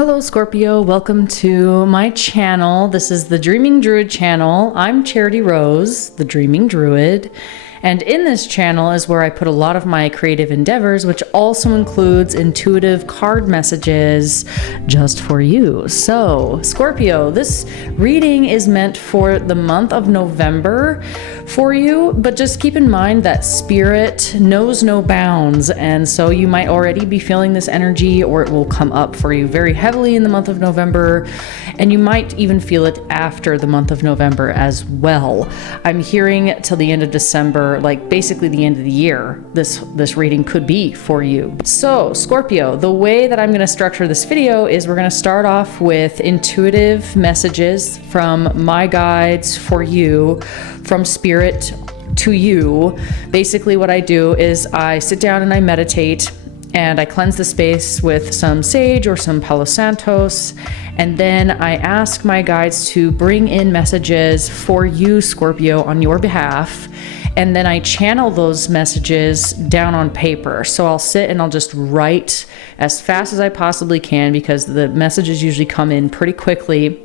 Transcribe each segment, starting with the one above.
Hello Scorpio, welcome to my channel. This is the Dreaming Druid channel. I'm Charity Rose, the Dreaming Druid. And in this channel is where I put a lot of my creative endeavors, which also includes intuitive card messages just for you. So Scorpio, this reading is meant for the month of November for you, but just keep in mind that spirit knows no bounds. And so you might already be feeling this energy, or it will come up for you very heavily in the month of November. And you might even feel it after the month of November as well. I'm hearing till the end of December, like basically the end of the year, this reading could be for you. So Scorpio, the way that I'm going to structure this video is we're going to start off with intuitive messages from my guides for you, from spirit to you. Basically what I do is I sit down and I meditate, and I cleanse the space with some sage or some Palo Santos. And then I ask my guides to bring in messages for you, Scorpio, on your behalf. And then I channel those messages down on paper. So I'll sit and I'll just write as fast as I possibly can, because the messages usually come in pretty quickly.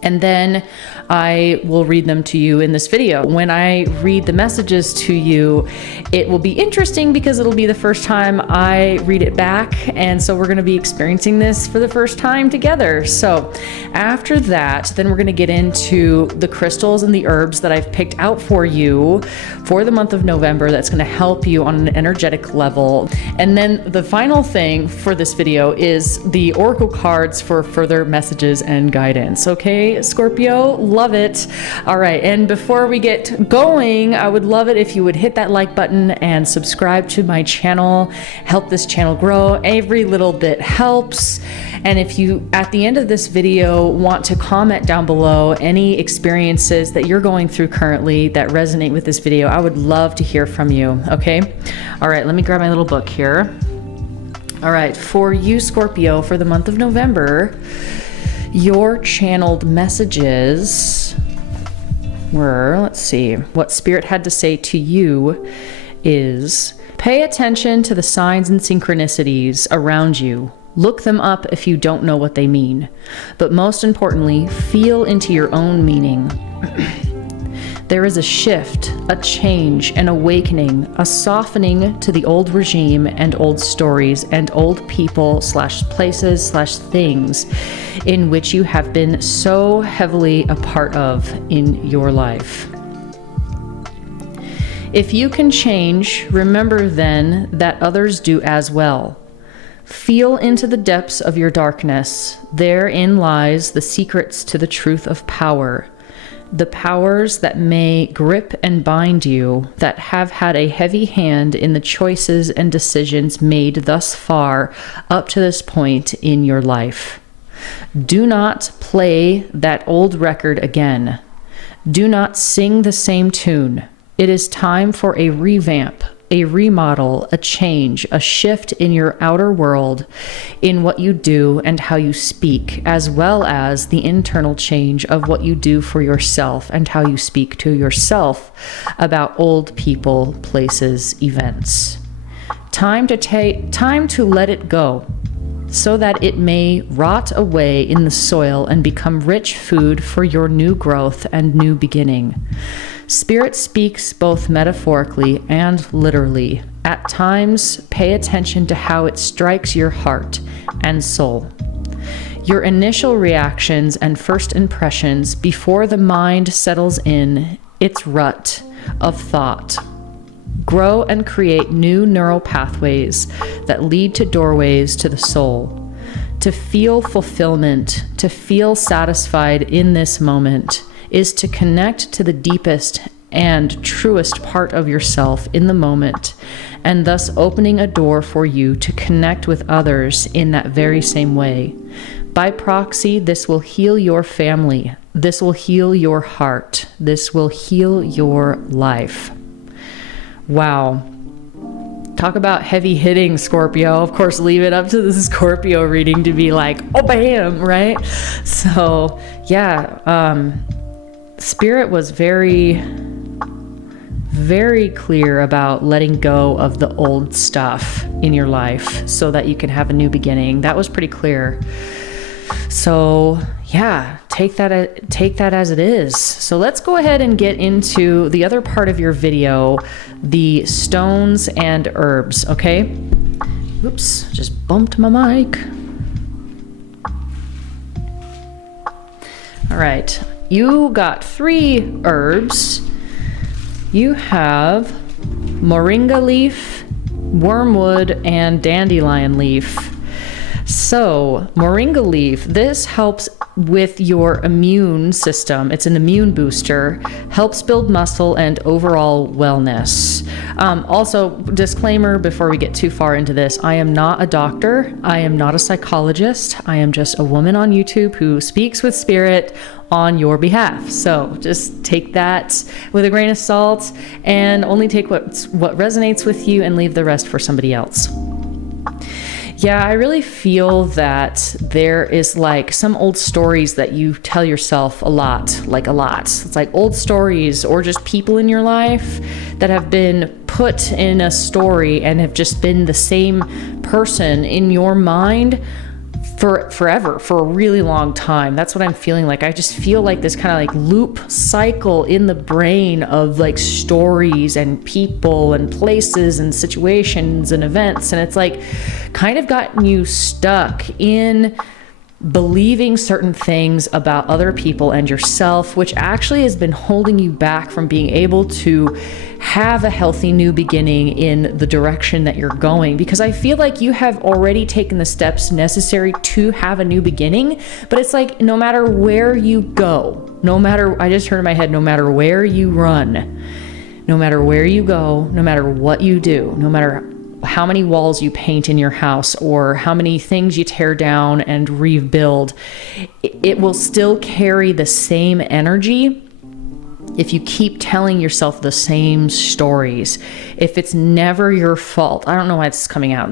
And then I will read them to you in this video. When I read the messages to you, it will be interesting because it'll be the first time I read it back. And so we're going to be experiencing this for the first time together. So after that, then we're going to get into the crystals and the herbs that I've picked out for you for the month of November that's going to help you on an energetic level. And then the final thing for this video is the oracle cards for further messages and guidance. Okay, Scorpio, love it. All right, and before we get going, I would love it if you would hit that like button and subscribe to my channel. Help this channel grow. Every little bit helps. And if you, at the end of this video, want to comment down below any experiences that you're going through currently that resonate with this video, I would love to hear from you, okay? All right, let me grab my little book here. All right, for you, Scorpio, for the month of November, your channeled messages were, let's see, what Spirit had to say to you is, pay attention to the signs and synchronicities around you. Look them up if you don't know what they mean. But most importantly, feel into your own meaning. There is a shift, a change, an awakening, a softening to the old regime and old stories and old people / places / things in which you have been so heavily a part of in your life. If you can change, remember then that others do as well. Feel into the depths of your darkness. Therein lies the secrets to the truth of power. The powers that may grip and bind you, that have had a heavy hand in the choices and decisions made thus far up to this point in your life. Do not play that old record again. Do not sing the same tune. It is time for a revamp, a remodel, a change, a shift in your outer world, in what you do and how you speak, as well as the internal change of what you do for yourself and how you speak to yourself about old people, places, events. Time to let it go, so that it may rot away in the soil and become rich food for your new growth and new beginning. Spirit speaks both metaphorically and literally. At times, pay attention to how it strikes your heart and soul. Your initial reactions and first impressions before the mind settles in its rut of thought. Grow and create new neural pathways that lead to doorways to the soul. To feel fulfillment, to feel satisfied in this moment, is to connect to the deepest and truest part of yourself in the moment, and thus opening a door for you to connect with others in that very same way. By proxy, this will heal your family. This will heal your heart. This will heal your life. Wow. Talk about heavy hitting, Scorpio. Of course, leave it up to the Scorpio reading to be like, oh, bam, right? So, yeah, Spirit was very very clear about letting go of the old stuff in your life so that you can have a new beginning. That was pretty clear. So yeah, take that as it is. So let's go ahead and get into the other part of your video, the stones and herbs, okay? Oops, just bumped my mic. All right, you got 3 herbs. You have moringa leaf, wormwood, and dandelion leaf. So moringa leaf, this helps with your immune system. It's an immune booster, helps build muscle and overall wellness. Also, disclaimer before we get too far into this, I am not a doctor. I am not a psychologist. I am just a woman on YouTube who speaks with spirit on your behalf. So just take that with a grain of salt and only take what resonates with you and leave the rest for somebody else. Yeah, I really feel that there is like some old stories that you tell yourself a lot. It's like old stories or just people in your life that have been put in a story and have just been the same person in your mind for forever, for a really long time. That's what I'm feeling like. I just feel like this kind of like loop cycle in the brain of like stories and people and places and situations and events. And it's like kind of gotten you stuck in believing certain things about other people and yourself, which actually has been holding you back from being able to have a healthy new beginning in the direction that you're going. Because I feel like you have already taken the steps necessary to have a new beginning, but it's like no matter where you go, I just heard in my head, no matter where you run, no matter where you go, no matter what you do, no matter how many walls you paint in your house or how many things you tear down and rebuild, it will still carry the same energy if you keep telling yourself the same stories. If it's never your fault, I don't know why this is coming out.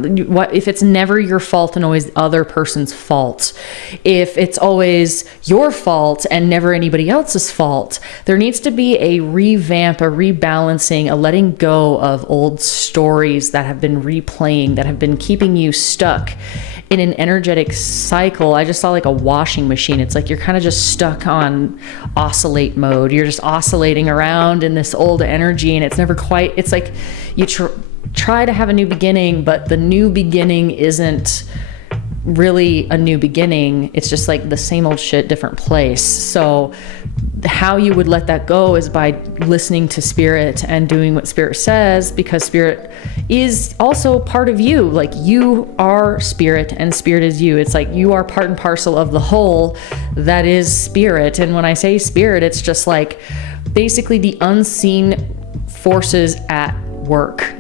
If it's never your fault and always the other person's fault, if it's always your fault and never anybody else's fault, there needs to be a revamp, a rebalancing, a letting go of old stories that have been replaying, that have been keeping you stuck in an energetic cycle. I just saw like a washing machine. It's like you're kind of just stuck on oscillate mode. You're just oscillating around in this old energy, and it's never quite, it's like you try to have a new beginning, but the new beginning isn't really a new beginning. It's just like the same old shit, different place. So how you would let that go is by listening to spirit and doing what spirit says, because spirit is also part of you. Like you are spirit and spirit is you. It's like you are part and parcel of the whole that is spirit. And when I say spirit, it's just like basically the unseen forces at work,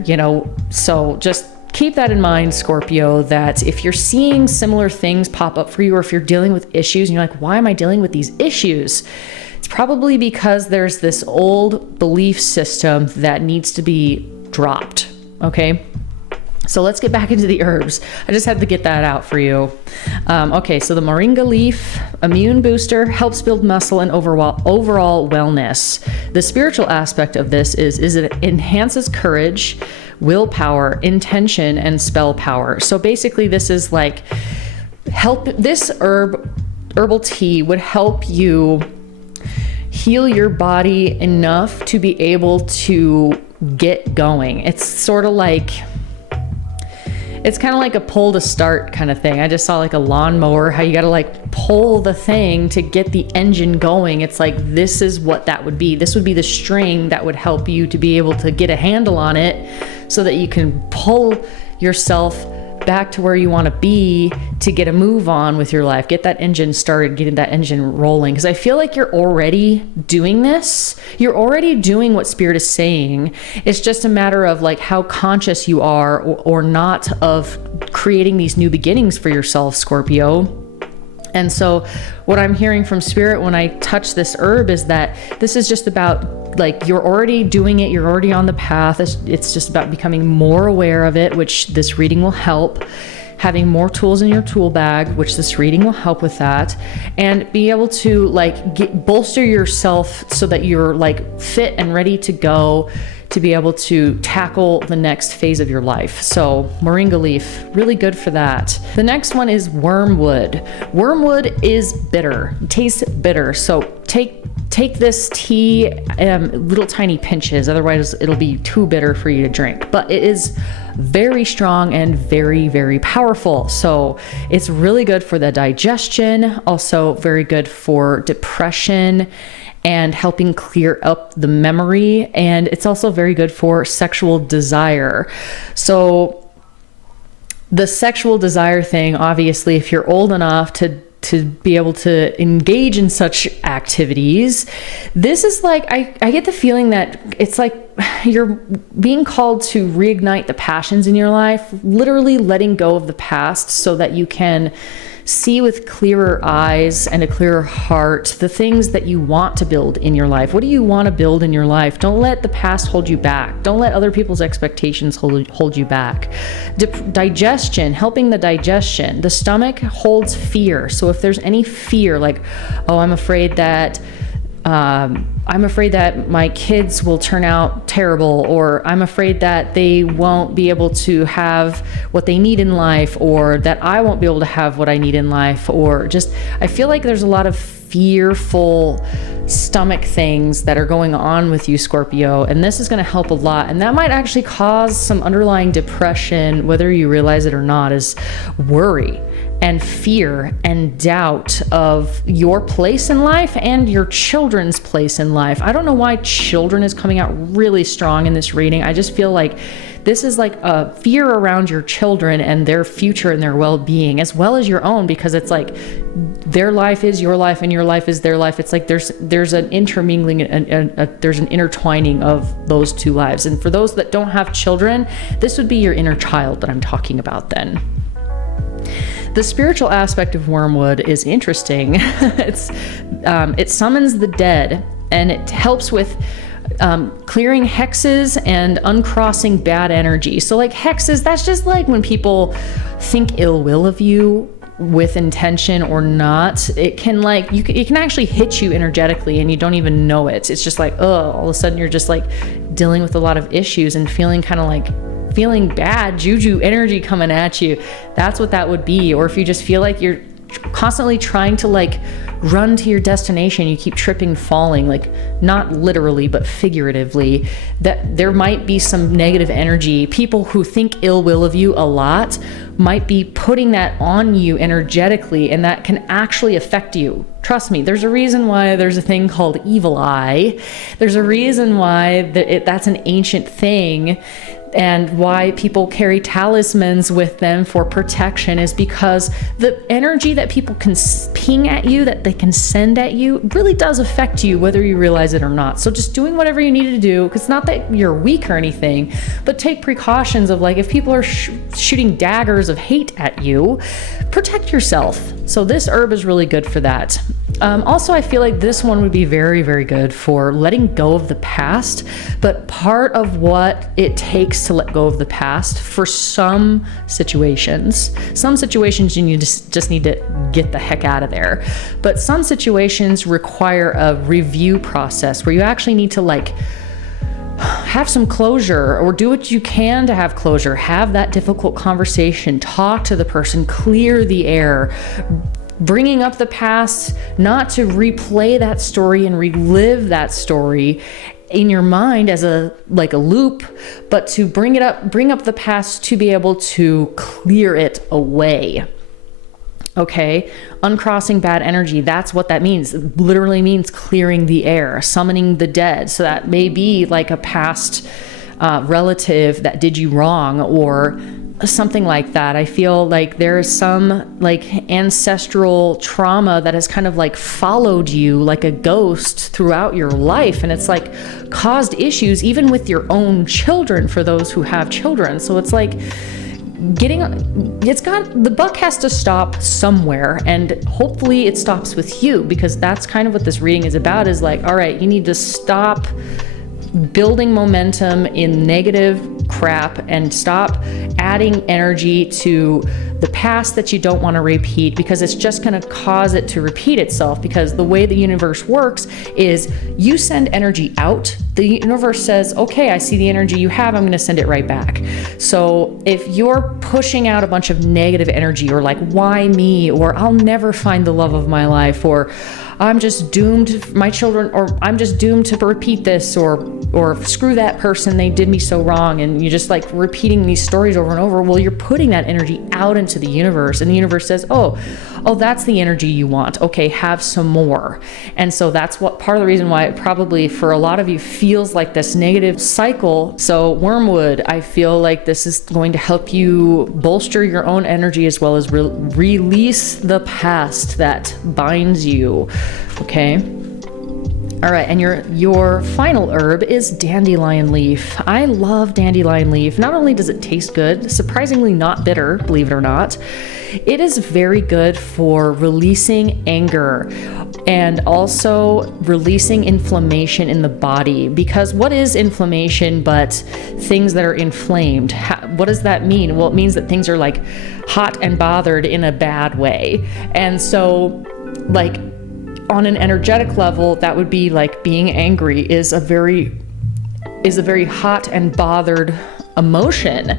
so just keep that in mind, Scorpio, that if you're seeing similar things pop up for you, or if you're dealing with issues and you're like, why am I dealing with these issues? It's probably because there's this old belief system that needs to be dropped, okay? So let's get back into the herbs. I just had to get that out for you. Okay, so the moringa leaf, immune booster, helps build muscle and overall wellness. The spiritual aspect of this is it enhances courage, willpower, intention, and spell power. So basically this is like this herbal tea would help you heal your body enough to be able to get going. It's sort of like, it's kind of like a pull to start kind of thing. I just saw like a lawnmower, how you got to like pull the thing to get the engine going. It's like, this is what that would be. This would be the string that would help you to be able to get a handle on it so that you can pull yourself back to where you want to be to get a move on with your life, get that engine started, getting that engine rolling. Because I feel like you're already doing this. You're already doing what spirit is saying. It's just a matter of like how conscious you are or not of creating these new beginnings for yourself, Scorpio. And so what I'm hearing from spirit when I touch this herb is that this is just about like, you're already doing it. You're already on the path. It's just about becoming more aware of it, which this reading will help. having more tools in your tool bag, which this reading will help with that, and be able to like bolster yourself so that you're like fit and ready to go to be able to tackle the next phase of your life. So moringa leaf, really good for that. The next one is wormwood. Wormwood is bitter, it tastes bitter. So take this tea, little tiny pinches, otherwise it'll be too bitter for you to drink. But it is very strong and very, very powerful. So it's really good for the digestion, also very good for depression and helping clear up the memory. And it's also very good for sexual desire. So the sexual desire thing, obviously, if you're old enough to be able to engage in such activities, this is like, I get the feeling that it's like you're being called to reignite the passions in your life, literally letting go of the past so that you can see with clearer eyes and a clearer heart the things that you want to build in your life. What do you want to build in your life? Don't let the past hold you back. Don't let other people's expectations hold you back. Digestion, helping the digestion. The stomach holds fear. So if there's any fear, like, oh, I'm afraid that my kids will turn out terrible, or I'm afraid that they won't be able to have what they need in life, or that I won't be able to have what I need in life, or just, I feel like there's a lot of fearful stomach things that are going on with you, Scorpio, and this is going to help a lot. And that might actually cause some underlying depression, whether you realize it or not, is worry and fear and doubt of your place in life and your children's place in life. I don't know why children is coming out really strong in this reading. I just feel like this is like a fear around your children and their future and their well-being, as well as your own, because it's like their life is your life and your life is their life. It's like there's an intermingling and there's an intertwining of those two lives. And for those that don't have children, this would be your inner child that I'm talking about then. The spiritual aspect of wormwood is interesting. It summons the dead, and it helps with clearing hexes and uncrossing bad energy. So like hexes, that's just like when people think ill will of you with intention or not. It can like, it can actually hit you energetically and you don't even know it. It's just like, oh, all of a sudden you're just like dealing with a lot of issues and feeling kind of like feeling bad, juju energy coming at you. That's what that would be. Or if you just feel like you're constantly trying to like run to your destination, you keep tripping, falling, like not literally but figuratively, that there might be some negative energy. People who think ill will of you a lot might be putting that on you energetically, and that can actually affect you. Trust me, there's a reason why there's a thing called evil eye. There's a reason why that's an ancient thing, and why people carry talismans with them for protection is because the energy that people can ping at you, that they can send at you, really does affect you whether you realize it or not. So just doing whatever you need to do, because it's not that you're weak or anything, but take precautions of like, if people are shooting daggers of hate at you, protect yourself. So this herb is really good for that. Also, I feel like this one would be very, very good for letting go of the past, but part of what it takes to let go of the past for some situations you just need to get the heck out of there. But some situations require a review process where you actually need to like have some closure, or do what you can to have closure. Have that difficult conversation, talk to the person, clear the air. Bringing up the past, not to replay that story and relive that story in your mind as a loop, but to bring up the past to be able to clear it away. Okay, uncrossing bad energy, that's what that means. It literally means clearing the air, summoning the dead. So that may be like a past relative that did you wrong, or something like that. I feel like there is some like ancestral trauma that has kind of like followed you like a ghost throughout your life, and it's like caused issues even with your own children for those who have children. So it's like the buck has to stop somewhere, and hopefully it stops with you, because that's kind of what this reading is about, is like, all right, you need to stop building momentum in negative crap and stop adding energy to the past that you don't want to repeat, because it's just going to cause it to repeat itself. Because the way the universe works is you send energy out. The universe says, okay, I see the energy you have, I'm going to send it right back. So if you're pushing out a bunch of negative energy, or like, why me, or I'll never find the love of my life, or I'm just doomed, my children, or I'm just doomed to repeat this, or screw that person, they did me so wrong, and you just like repeating these stories over and over, well, you're putting that energy out into the universe, and the universe says, oh, that's the energy you want. Okay, have some more. And so that's what part of the reason why it probably for a lot of you feels like this negative cycle. So Wormwood, I feel like this is going to help you bolster your own energy, as well as release the past that binds you. Okay. All right, and your final herb is dandelion leaf. I love dandelion leaf. Not only does it taste good, surprisingly not bitter, believe it or not, it is very good for releasing anger and also releasing inflammation in the body. Because what is inflammation but things that are inflamed? What does that mean? Well, it means that things are like hot and bothered in a bad way. And so, like, on an energetic level, that would be like being angry is a very hot and bothered emotion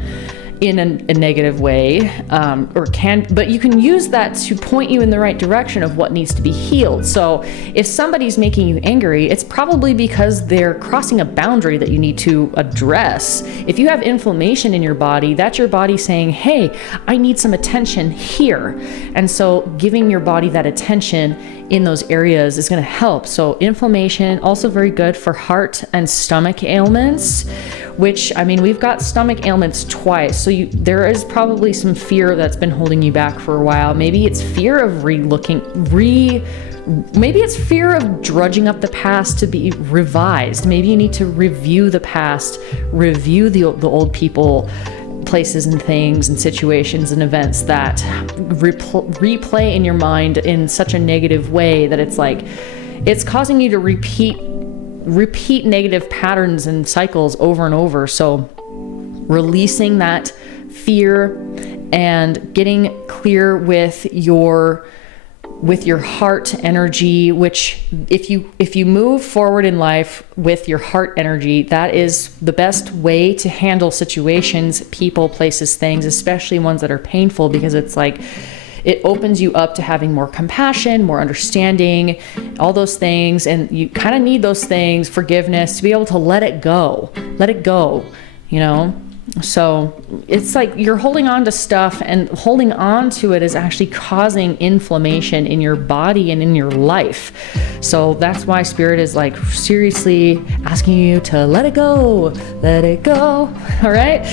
in a negative way, but you can use that to point you in the right direction of what needs to be healed. So if somebody's making you angry, it's probably because they're crossing a boundary that you need to address. If you have inflammation in your body, that's your body saying, hey, I need some attention here. And so giving your body that attention in those areas is going to help. So inflammation, also very good for heart and stomach ailments, which, I mean, we've got stomach ailments twice. So there is probably some fear that's been holding you back for a while. Maybe it's fear of maybe it's fear of drudging up the past to be revised. Maybe you need to review the past, review the old people, places and things and situations and events that replay in your mind in such a negative way that it's like it's causing you to repeat negative patterns and cycles over and over. So releasing that fear and getting clear with your heart energy, which if you move forward in life with your heart energy, that is the best way to handle situations, people, places, things, especially ones that are painful, because it's like it opens you up to having more compassion, more understanding, all those things. And you kind of need those things, forgiveness, to be able to let it go, you know? So it's like you're holding on to stuff, and holding on to it is actually causing inflammation in your body and in your life. So that's why Spirit is like seriously asking you to let it go. All right.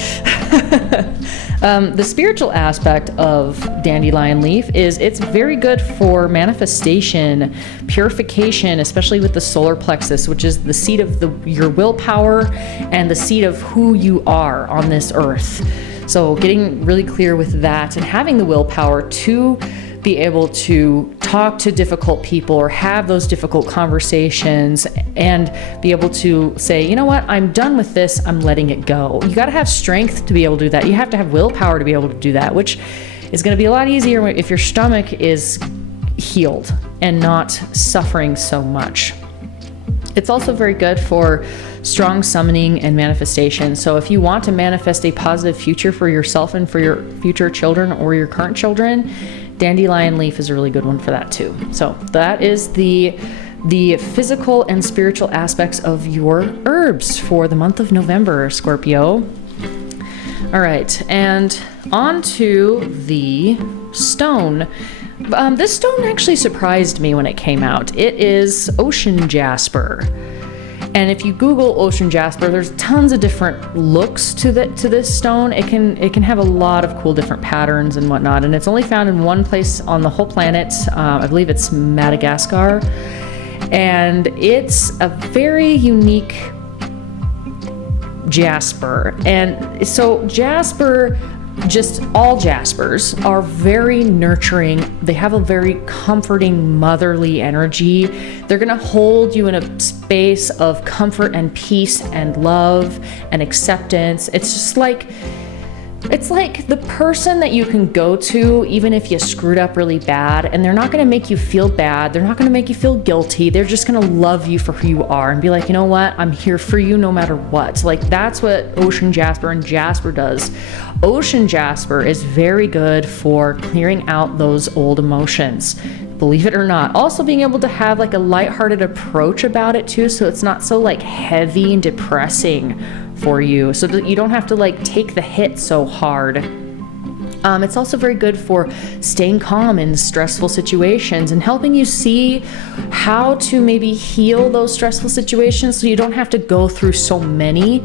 The spiritual aspect of dandelion leaf is it's very good for manifestation, purification, especially with the solar plexus, which is the seat of your willpower and the seat of who you are on this earth. So getting really clear with that and having the willpower to be able to talk to difficult people or have those difficult conversations and be able to say, you know what, I'm done with this, I'm letting it go. You got to have strength to be able to do that. You have to have willpower to be able to do that, which is going to be a lot easier if your stomach is healed and not suffering so much. It's also very good for strong summoning and manifestation. So if you want to manifest a positive future for yourself and for your future children or your current children, dandelion leaf is a really good one for that too. So that is the physical and spiritual aspects of your herbs for the month of November, Scorpio. All right, and on to the stone. This stone actually surprised me when it came out. It is ocean jasper. And if you Google ocean jasper, there's tons of different looks to this stone. It can have a lot of cool different patterns and whatnot. And it's only found in one place on the whole planet. I believe it's Madagascar. And it's a very unique jasper. And so jasper, just all jaspers are very nurturing. They have a very comforting, motherly energy. They're going to hold you in a space of comfort and peace and love and acceptance. It's just like it's like the person that you can go to even if you screwed up really bad, and they're not going to make you feel bad. They're not going to make you feel guilty. They're just going to love you for who you are and be like, you know what? I'm here for you no matter what. Like, that's what ocean jasper and jasper does. Ocean jasper is very good for clearing out those old emotions, believe it or not. Also being able to have like a lighthearted approach about it too, so it's not so like heavy and depressing for you, so that you don't have to like take the hit so hard. It's also very good for staying calm in stressful situations and helping you see how to maybe heal those stressful situations so you don't have to go through so many.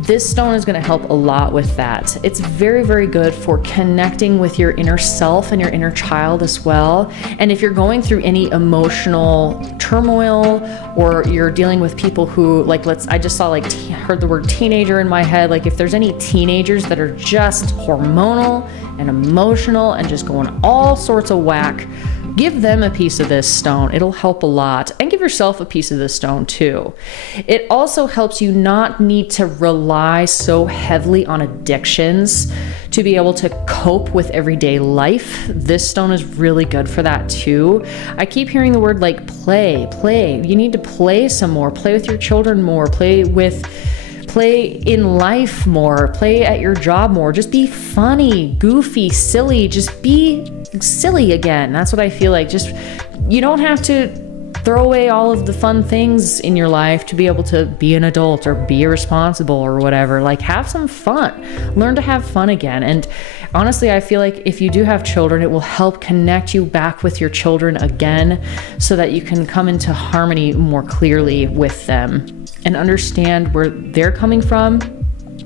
This stone is going to help a lot with that. It's very, very good for connecting with your inner self and your inner child as well. And if you're going through any emotional turmoil, or you're dealing with people who I just saw heard the word teenager in my head. Like, if there's any teenagers that are just hormonal and emotional and just going all sorts of whack, give them a piece of this stone. It'll help a lot. And give yourself a piece of this stone too. It also helps you not need to rely so heavily on addictions to be able to cope with everyday life. This stone is really good for that too. I keep hearing the word like play. You need to play some more. Play with your children more. Play in life more. Play at your job more. Just be funny, goofy, silly. Just be silly again. That's what I feel like. Just, you don't have to throw away all of the fun things in your life to be able to be an adult or be responsible or whatever. Like, have some fun. Learn to have fun again. And honestly, I feel like if you do have children, it will help connect you back with your children again so that you can come into harmony more clearly with them and understand where they're coming from.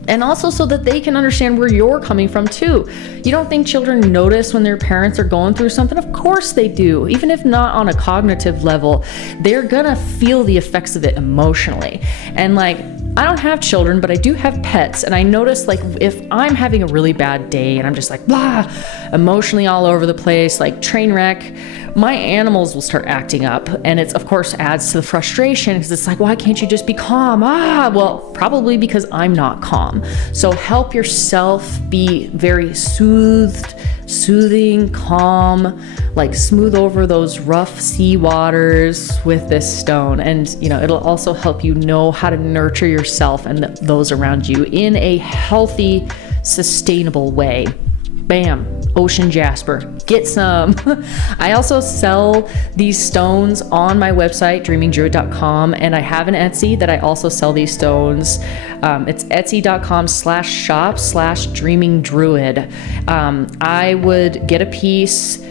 And also so that they can understand where you're coming from too. You don't think children notice when their parents are going through something? Of course they do. Even if not on a cognitive level, they're gonna feel the effects of it emotionally. And like, I don't have children, but I do have pets. And I notice, like, if I'm having a really bad day and I'm just like, blah, emotionally all over the place, like train wreck, my animals will start acting up. And it's, of course, adds to the frustration because it's like, why can't you just be calm? Well, probably because I'm not calm. So help yourself be very soothing, calm, like smooth over those rough sea waters with this stone. And, you know, it'll also help you know how to nurture yourself and those around you in a healthy, sustainable way. Bam, ocean jasper, get some. I also sell these stones on my website, dreamingdruid.com, and I have an Etsy that I also sell these stones. It's etsy.com/shop/dreamingdruid. I would get a piece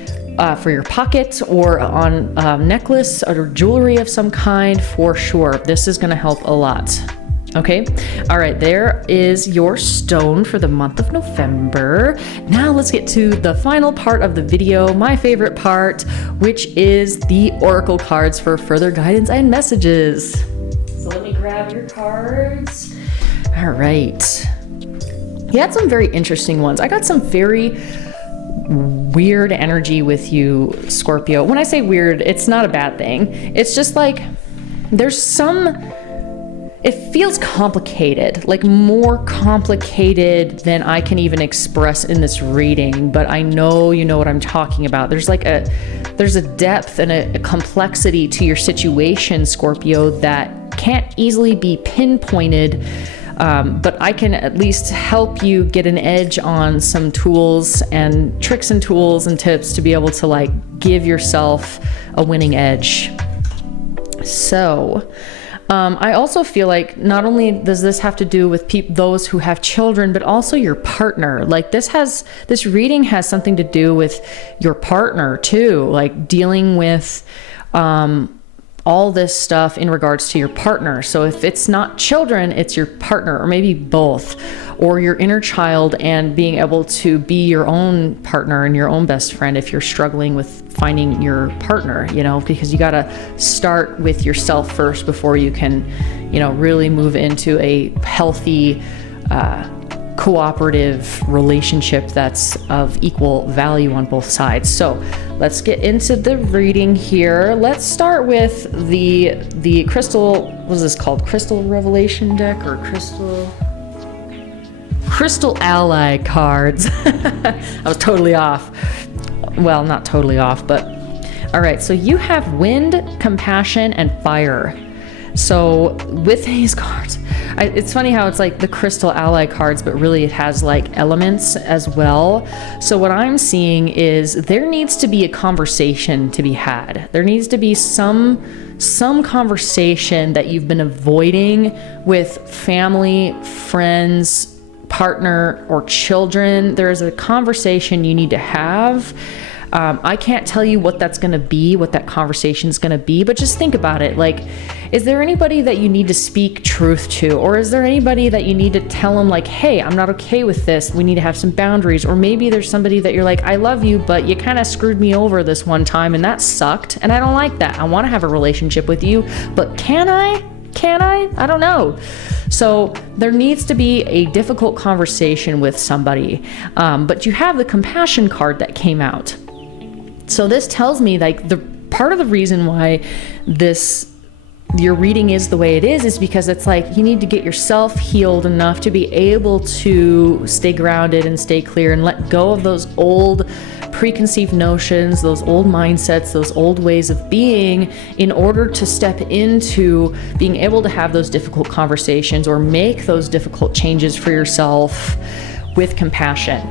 for your pocket or on a necklace or jewelry of some kind for sure. This is going to help a lot. Okay. All right. There is your stone for the month of November. Now let's get to the final part of the video, my favorite part, which is the oracle cards for further guidance and messages. So let me grab your cards. All right. You had some very interesting ones. I got some very weird energy with you, Scorpio. When I say weird, it's not a bad thing. It's just like it feels complicated, like more complicated than I can even express in this reading, but I know you know what I'm talking about. There's a depth and a complexity to your situation, Scorpio, that can't easily be pinpointed, but I can at least help you get an edge on some tools and tricks and tools and tips to be able to like give yourself a winning edge. So, I also feel like not only does this have to do with those who have children, but also your partner. Like this reading has something to do with your partner too, like dealing with all this stuff in regards to your partner. So if it's not children, it's your partner, or maybe both, or your inner child, and being able to be your own partner and your own best friend if you're struggling with finding your partner, you know, because you got to start with yourself first before you can, you know, really move into a healthy, cooperative relationship that's of equal value on both sides. So let's get into the reading here. Let's start with the crystal, what is this called? Crystal Revelation deck or crystal? crystal ally cards. I was totally off. Well, not totally off, but all right. So you have wind, compassion, and fire. So with these cards, it's funny how it's like the crystal ally cards, but really it has like elements as well. So what I'm seeing is there needs to be a conversation to be had. There needs to be some conversation that you've been avoiding with family, friends, partner, or children. There's a conversation you need to have. I can't tell you what that's going to be, what that conversation is going to be, but just think about it. Like, is there anybody that you need to speak truth to? Or is there anybody that you need to tell them like, hey, I'm not okay with this. We need to have some boundaries. Or maybe there's somebody that you're like, I love you, but you kind of screwed me over this one time and that sucked. And I don't like that. I want to have a relationship with you, but can I? I don't know. So there needs to be a difficult conversation with somebody. But you have the compassion card that came out. So this tells me like the part of the reason why your reading is the way it is because it's like you need to get yourself healed enough to be able to stay grounded and stay clear and let go of those old preconceived notions, those old mindsets, those old ways of being in order to step into being able to have those difficult conversations or make those difficult changes for yourself with compassion.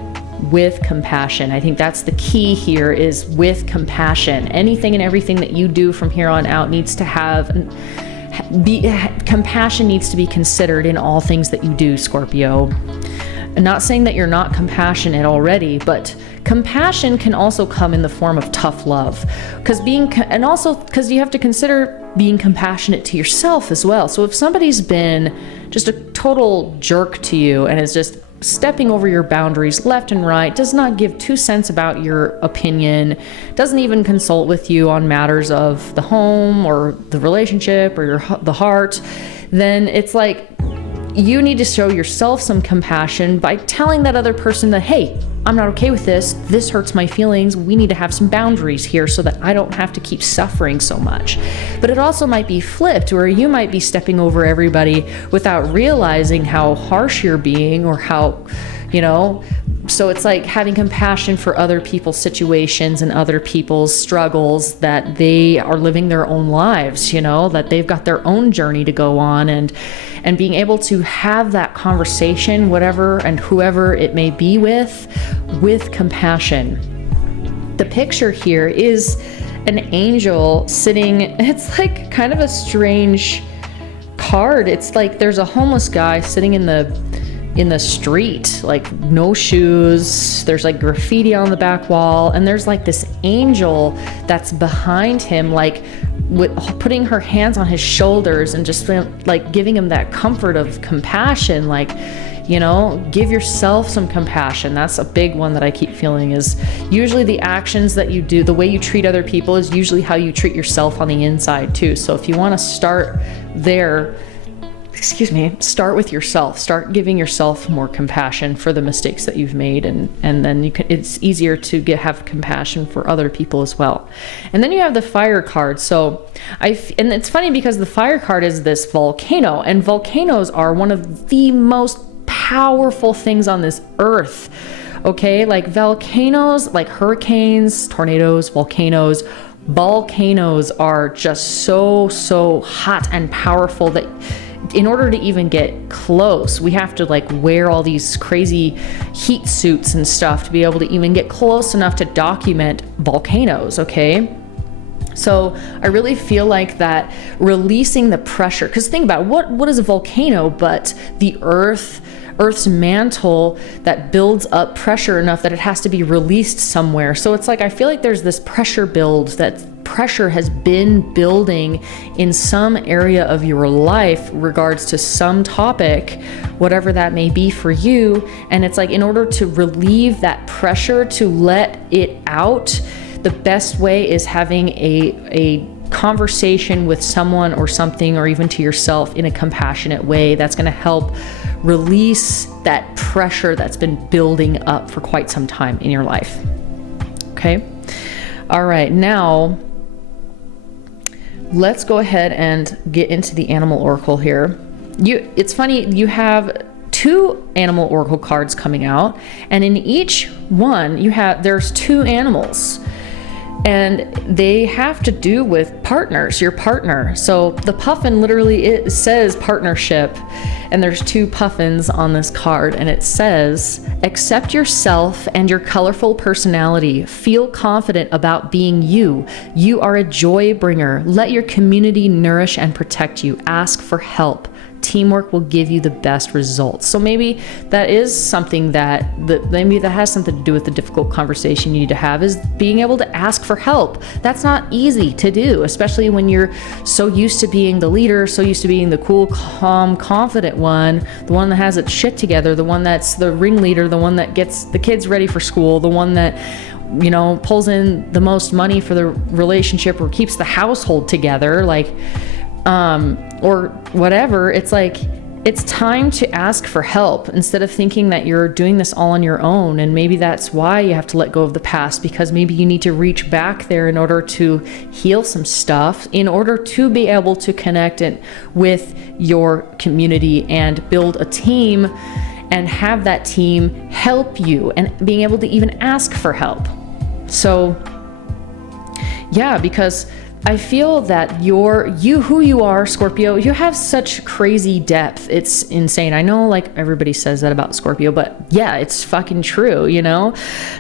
I think that's the key here is with compassion. Anything and everything that you do from here on out needs to compassion needs to be considered in all things that you do, Scorpio. I'm not saying that you're not compassionate already, but compassion can also come in the form of tough love. Because you have to consider being compassionate to yourself as well. So if somebody's been just a total jerk to you and is just stepping over your boundaries left and right, does not give 2 cents about your opinion, doesn't even consult with you on matters of the home or the relationship or the heart, then it's like you need to show yourself some compassion by telling that other person that, hey, I'm not okay with this. This hurts my feelings. We need to have some boundaries here so that I don't have to keep suffering so much. But it also might be flipped where you might be stepping over everybody without realizing how harsh you're being or how, so it's like having compassion for other people's situations and other people's struggles that they are living their own lives, that they've got their own journey to go on and being able to have that conversation, whatever and whoever it may be with compassion. The picture here is an angel sitting, it's like kind of a strange card. It's like there's a homeless guy sitting in the street, like no shoes, there's like graffiti on the back wall, and there's like this angel that's behind him, like putting her hands on his shoulders and just like giving him that comfort of compassion, like, give yourself some compassion. That's a big one that I keep feeling is usually the actions that you do, the way you treat other people is usually how you treat yourself on the inside too. So if you want to start there, start with yourself. Start giving yourself more compassion for the mistakes that you've made, and then it's easier to have compassion for other people as well. And then you have the fire card. So and it's funny because the fire card is this volcano, and volcanoes are one of the most powerful things on this earth. Okay, like volcanoes, like hurricanes, tornadoes, volcanoes are just so hot and powerful that in order to even get close, we have to like wear all these crazy heat suits and stuff to be able to even get close enough to document volcanoes, okay? So I really feel like that releasing the pressure, because think about what is a volcano but the Earth's mantle that builds up pressure enough that it has to be released somewhere. So it's like I feel like there's this pressure build, that pressure has been building in some area of your life regards to some topic, whatever that may be for you. And it's like in order to relieve that pressure, to let it out, the best way is having a conversation with someone or something, or even to yourself in a compassionate way that's going to help release that pressure that's been building up for quite some time in your life. Okay. All right. Now let's go ahead and get into the animal oracle here. It's funny, you have 2 animal oracle cards coming out, and in each one there's 2 animals, and they have to do with partners, your partner. So the puffin literally, it says partnership, and there's 2 puffins on this card, and it says, accept yourself and your colorful personality. Feel confident about being you. You are a joy bringer. Let your community nourish and protect you. Ask for help. Teamwork will give you the best results. So maybe that is something maybe that has something to do with the difficult conversation you need to have, is being able to ask for help. That's not easy to do, especially when you're so used to being the leader, so used to being the cool, calm, confident one, the one that has its shit together, the one that's the ringleader, the one that gets the kids ready for school, the one that, you know, pulls in the most money for the relationship or keeps the household together, like, or whatever. It's like, it's time to ask for help instead of thinking that you're doing this all on your own. And maybe that's why you have to let go of the past, because maybe you need to reach back there in order to heal some stuff, in order to be able to connect it with your community and build a team and have that team help you, and being able to even ask for help. So yeah, because I feel that who you are, Scorpio, you have such crazy depth. It's insane. I know, like, everybody says that about Scorpio, but yeah, it's fucking true, you know?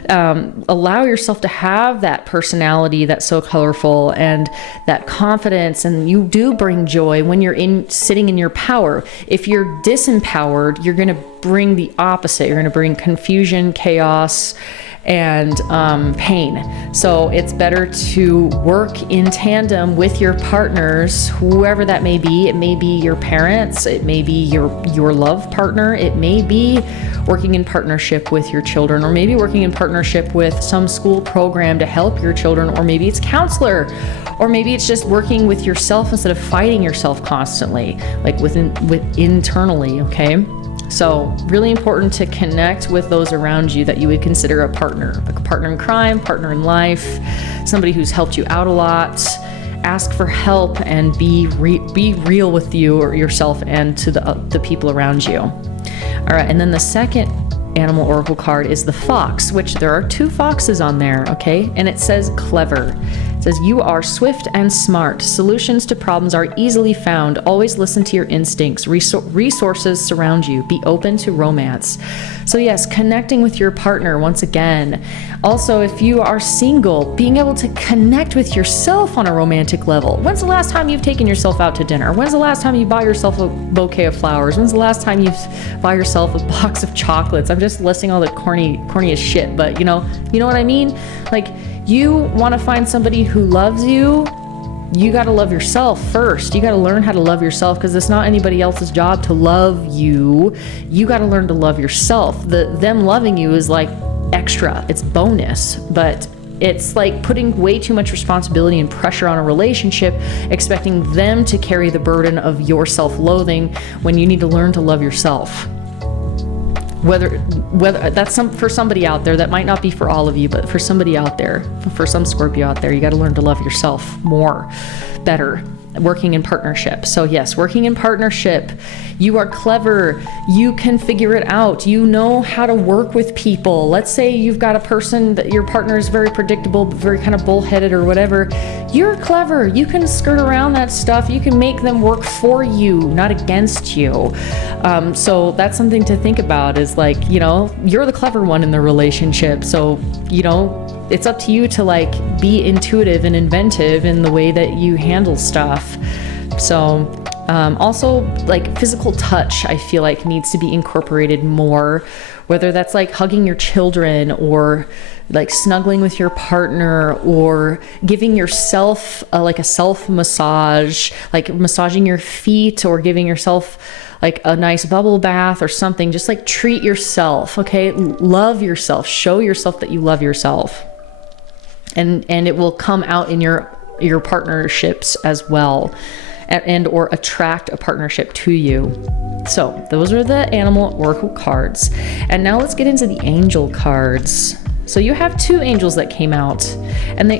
Allow yourself to have that personality that's so colorful and that confidence, and you do bring joy when you're sitting in your power. If you're disempowered, you're going to bring the opposite. You're going to bring confusion, chaos, and pain. So it's better to work in tandem with your partners, whoever that may be. It may be your parents, it may be your love partner, it may be working in partnership with your children, or maybe working in partnership with some school program to help your children, or maybe it's counselor, or maybe it's just working with yourself instead of fighting yourself constantly, like internally, okay? So really important to connect with those around you that you would consider a partner, like a partner in crime, partner in life, somebody who's helped you out a lot. Ask for help and be real with you or yourself and to the people around you. All right, and then the second animal oracle card is the fox, which there are 2 foxes on there, okay? And it says clever. It says, you are swift and smart. Solutions to problems are easily found. Always listen to your instincts. Resources surround you. Be open to romance. So yes, connecting with your partner once again. Also, if you are single, being able to connect with yourself on a romantic level. When's the last time you've taken yourself out to dinner? When's the last time you bought yourself a bouquet of flowers? When's the last time you've bought yourself a box of chocolates? I'm just listing all the corniest shit, but you know what I mean? Like, you want to find somebody who loves you, you got to love yourself first. You got to learn how to love yourself, because it's not anybody else's job to love you. You got to learn to love yourself. Them loving you is like extra, it's bonus, but it's like putting way too much responsibility and pressure on a relationship, expecting them to carry the burden of your self-loathing when you need to learn to love yourself. Whether that's for somebody out there, that might not be for all of you, but for somebody out there, for some Scorpio out there, you got to learn to love yourself more, better, working in partnership. So yes, working in partnership, you are clever, you can figure it out, you know how to work with people. Let's say you've got a person that your partner is very predictable, but very kind of bullheaded or whatever. You're clever, you can skirt around that stuff, you can make them work for you, not against you. So that's something to think about, is like, you're the clever one in the relationship. So, it's up to you to like be intuitive and inventive in the way that you handle stuff. So also like physical touch, I feel like needs to be incorporated more, whether that's like hugging your children or like snuggling with your partner, or giving yourself like a self massage, like massaging your feet, or giving yourself like a nice bubble bath or something. Just like treat yourself, okay? Love yourself, show yourself that you love yourself. And it will come out in your partnerships as well, and or attract a partnership to you. So those are the animal oracle cards. And now let's get into the angel cards. So you have 2 angels that came out, and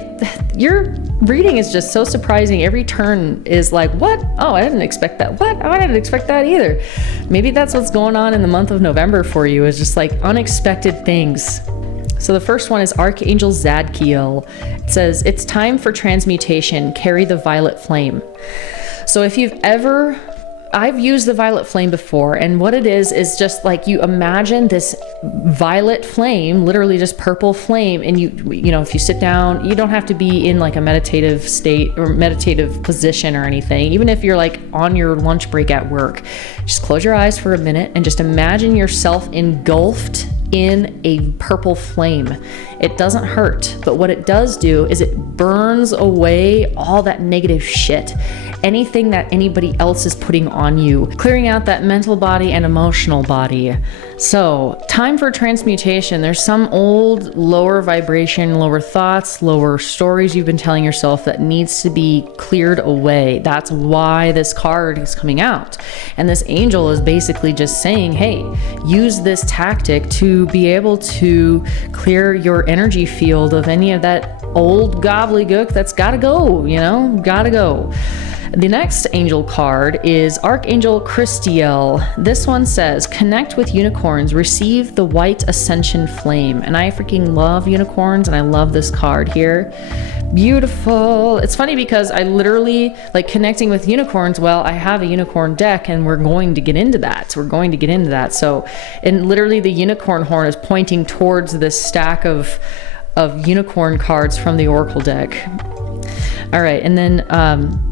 your reading is just so surprising. Every turn is like, what? Oh, I didn't expect that. What? Oh, I didn't expect that either. Maybe that's what's going on in the month of November for you, is just like unexpected things. So the first one is Archangel Zadkiel. It says, it's time for transmutation. Carry the violet flame. So if I've used the violet flame before, and what it is just like, you imagine this violet flame, literally just purple flame, and you know, if you sit down, you don't have to be in like a meditative state or meditative position or anything. Even if you're like on your lunch break at work, just close your eyes for a minute and just imagine yourself engulfed in a purple flame. It doesn't hurt, but what it does do is it burns away all that negative shit, anything that anybody else is putting on you, clearing out that mental body and emotional body. So, time for transmutation. There's some old lower vibration, lower thoughts, lower stories you've been telling yourself that needs to be cleared away. That's why this card is coming out. And this angel is basically just saying, hey, use this tactic to be able to clear your energy field of any of that old gobbledygook that's gotta go, gotta go. The next angel card is Archangel Christiel. This one says, connect with unicorns, receive the white ascension flame. And I freaking love unicorns, and I love this card here. Beautiful. It's funny because I literally like connecting with unicorns. Well, I have a unicorn deck, and we're going to get into that. So, and literally the unicorn horn is pointing towards this stack of unicorn cards from the Oracle deck. All right, and then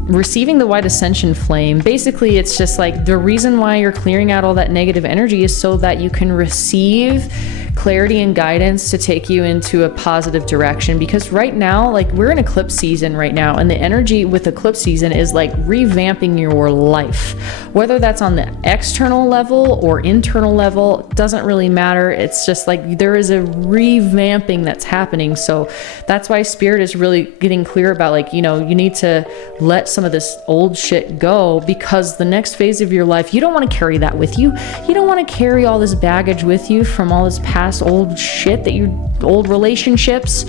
receiving the white ascension flame, basically it's just like the reason why you're clearing out all that negative energy is so that you can receive clarity and guidance to take you into a positive direction. Because right now, like, we're in eclipse season right now, and the energy with eclipse season is like revamping your life. Whether that's on the external level or internal level, doesn't really matter. It's just like there is a revamping that's happening. So that's why Spirit is really getting clear about, like, you need to let some of this old shit go, because the next phase of your life, you don't want to carry that with you. You don't want to carry all this baggage with you from all this past old shit old relationships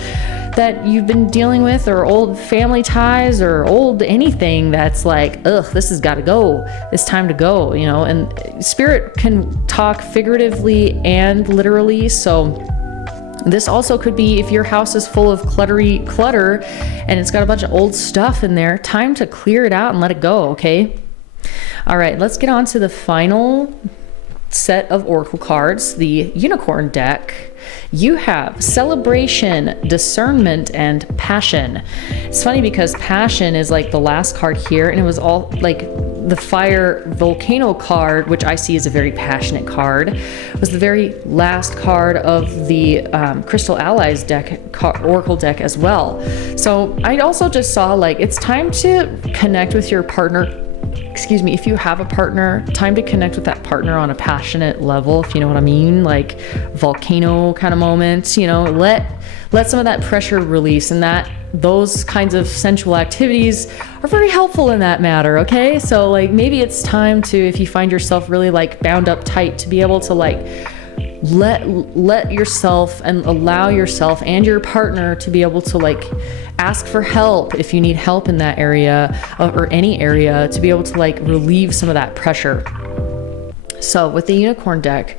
that you've been dealing with, or old family ties, or old anything that's like, ugh, this has got to go. It's time to go, and Spirit can talk figuratively and literally. So this also could be if your house is full of clutter and it's got a bunch of old stuff in there, time to clear it out and let it go, okay? All right, let's get on to the final set of oracle cards, the unicorn deck. You have celebration, discernment, and passion. It's funny because passion is like the last card here, and it was all like the fire volcano card, which I see as a very passionate card, was the very last card of the Crystal Allies deck, oracle deck as well. So I also just saw like it's time to connect with your partner. If you have a partner, time to connect with that partner on a passionate level, if you know what I mean, like volcano kind of moments, let some of that pressure release, and those kinds of sensual activities are very helpful in that matter, okay? So like maybe it's time to, if you find yourself really like bound up tight, to be able to like let yourself and allow yourself and your partner to be able to like ask for help if you need help in that area or any area, to be able to like relieve some of that pressure. So with the unicorn deck,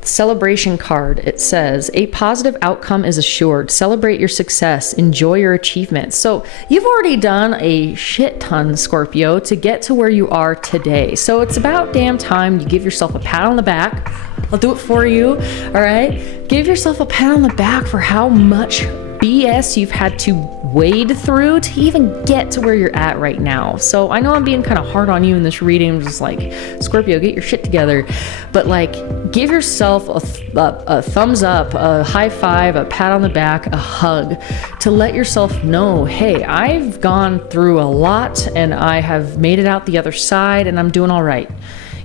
the celebration card, it says a positive outcome is assured. Celebrate your success, enjoy your achievements. So you've already done a shit ton, Scorpio, to get to where you are today. So it's about damn time you give yourself a pat on the back. I'll do it for you, all right? Give yourself a pat on the back for how much BS you've had to wade through to even get to where you're at right now. So I know I'm being kind of hard on you in this reading. I'm just like, Scorpio, get your shit together. But like, give yourself a thumbs up, a high five, a pat on the back, a hug, to let yourself know, hey, I've gone through a lot and I have made it out the other side and I'm doing all right.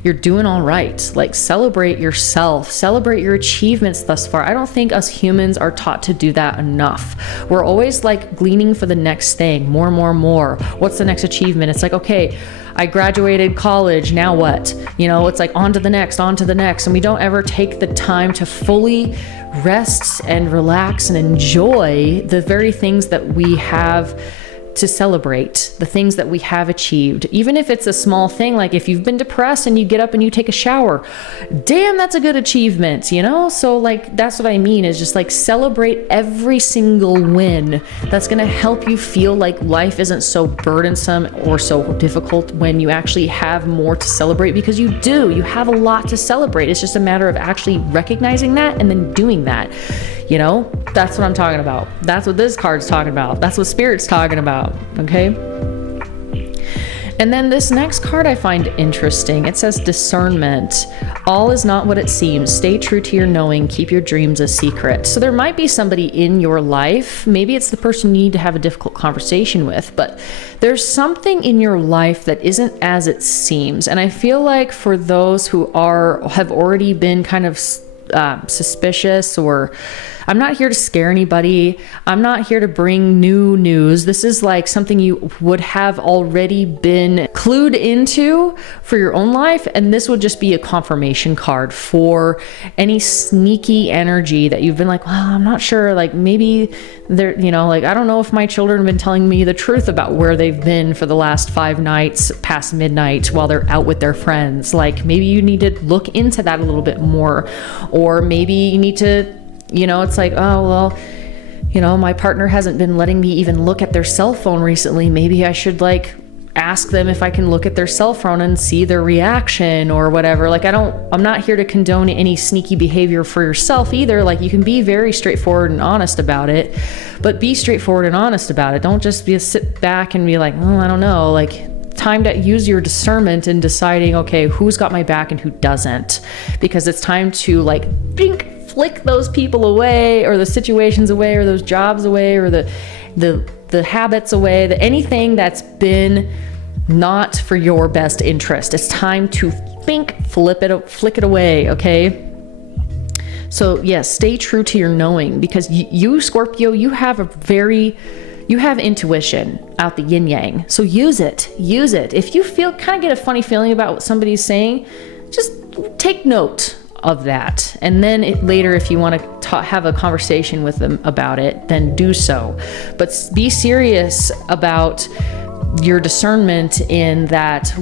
you're doing all right. Like, celebrate yourself, celebrate your achievements thus far. I don't think us humans are taught to do that enough. We're always like gleaning for the next thing, more. What's the next achievement? It's like, okay, I graduated college, now what? It's like on to the next. And we don't ever take the time to fully rest and relax and enjoy the very things that we have to celebrate, the things that we have achieved. Even if it's a small thing, like if you've been depressed and you get up and you take a shower, damn, that's a good achievement, So like, that's what I mean, is just like celebrate every single win. That's going to help you feel like life isn't so burdensome or so difficult when you actually have more to celebrate, because you have a lot to celebrate. It's just a matter of actually recognizing that and then doing that. That's what I'm talking about. That's what this card's talking about. That's what Spirit's talking about. Okay. And then this next card I find interesting. It says discernment. All is not what it seems. Stay true to your knowing. Keep your dreams a secret. So there might be somebody in your life. Maybe it's the person you need to have a difficult conversation with, but there's something in your life that isn't as it seems. And I feel like for those who have already been kind of suspicious, or I'm not here to scare anybody. I'm not here to bring new news. This is like something you would have already been clued into for your own life. And this would just be a confirmation card for any sneaky energy that you've been like, well, I'm not sure. Like maybe they're, like, I don't know if my children have been telling me the truth about where they've been for the last 5 nights past midnight while they're out with their friends. Like maybe you need to look into that a little bit more, or maybe you need to, it's like, oh, well, my partner hasn't been letting me even look at their cell phone recently. Maybe I should like ask them if I can look at their cell phone and see their reaction or whatever. Like I'm not here to condone any sneaky behavior for yourself either. Like you can be very straightforward and honest about it, but be straightforward and honest about it. Don't just sit back and be like, oh, I don't know. Like, time to use your discernment in deciding, okay, who's got my back and who doesn't, because it's time to like flick those people away, or the situations away, or those jobs away, or the habits away, anything that's been not for your best interest. It's time to flick it away. Okay. So yes, stay true to your knowing, because you Scorpio, you have intuition out the yin yang. So use it. If you kind of get a funny feeling about what somebody's saying, just take note of that. And then later, if you want to have a conversation with them about it, then do so. But be serious about your discernment in that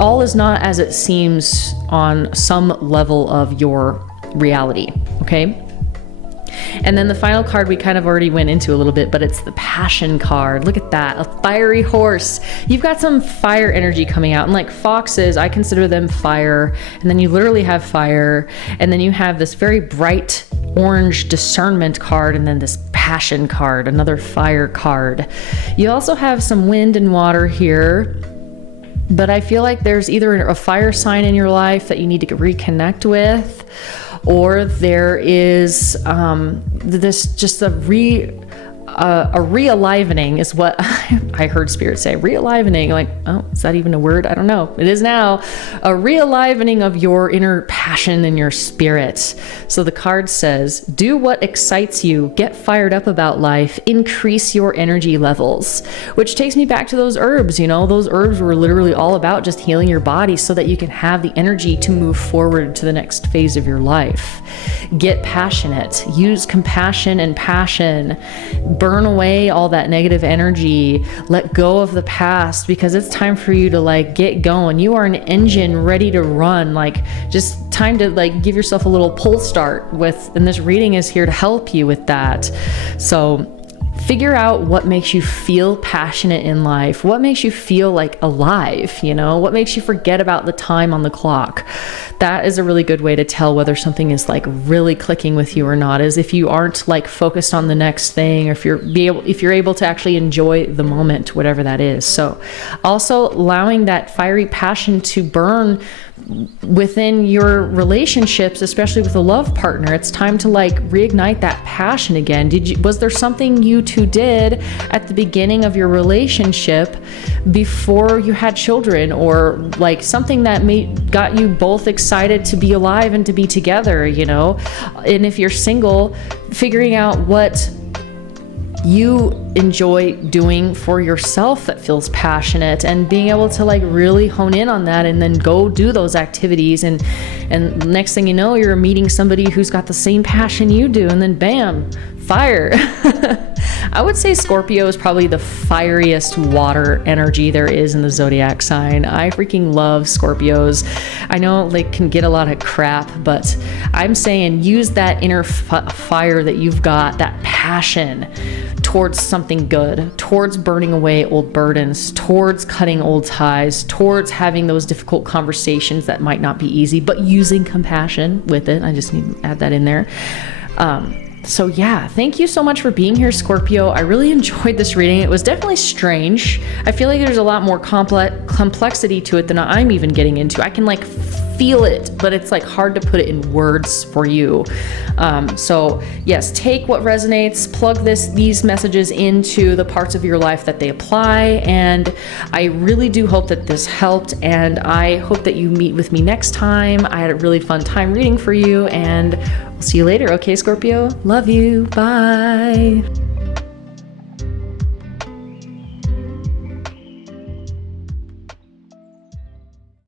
all is not as it seems on some level of your reality. Okay. And then the final card we kind of already went into a little bit, but it's the passion card. Look at that, a fiery horse. You've got some fire energy coming out, and like foxes, I consider them fire. And then you literally have fire, and then you have this very bright orange discernment card, and then this passion card, another fire card. You also have some wind and water here, but I feel like there's either a fire sign in your life that you need to reconnect with, or there is this just a realivening is what I heard Spirit say. Realivening, like, oh, is that even a word? I don't know. It is now. A realivening of your inner passion and your spirit. So the card says, do what excites you, get fired up about life, increase your energy levels, which takes me back to those herbs. Those herbs were literally all about just healing your body so that you can have the energy to move forward to the next phase of your life. Get passionate, use compassion and passion. Burn away all that negative energy. Let go of the past, because it's time for you to like get going. You are an engine ready to run. Like, just time to like give yourself a little pull start and this reading is here to help you with that. So figure out what makes you feel passionate in life, what makes you feel like alive, what makes you forget about the time on the clock. That is a really good way to tell whether something is like really clicking with you or not, is if you aren't like focused on the next thing, or if you're able to actually enjoy the moment, whatever that is. So also allowing that fiery passion to burn within your relationships, especially with a love partner, it's time to like reignite that passion again. Was there something you two did at the beginning of your relationship before you had children, or like something that got you both excited to be alive and to be together, you know? And if you're single, figuring out what you enjoy doing for yourself that feels passionate, and being able to like really hone in on that and then go do those activities, and next thing you know, you're meeting somebody who's got the same passion you do, and then bam, fire. I would say Scorpio is probably the fieriest water energy there is in the zodiac sign. I freaking love Scorpios. I know they can get a lot of crap, but I'm saying use that inner fire that you've got, that passion towards something good, towards burning away old burdens, towards cutting old ties, towards having those difficult conversations that might not be easy, but using compassion with it. I just need to add that in there. So yeah, thank you so much for being here, Scorpio. I really enjoyed this reading. It was definitely strange. I feel like there's a lot more complexity to it than I'm even getting into. I can like feel it, but it's like hard to put it in words for you. So yes, take what resonates, plug these messages into the parts of your life that they apply. And I really do hope that this helped. And I hope that you meet with me next time. I had a really fun time reading for you, and I'll see you later. Okay, Scorpio? Love you. Bye.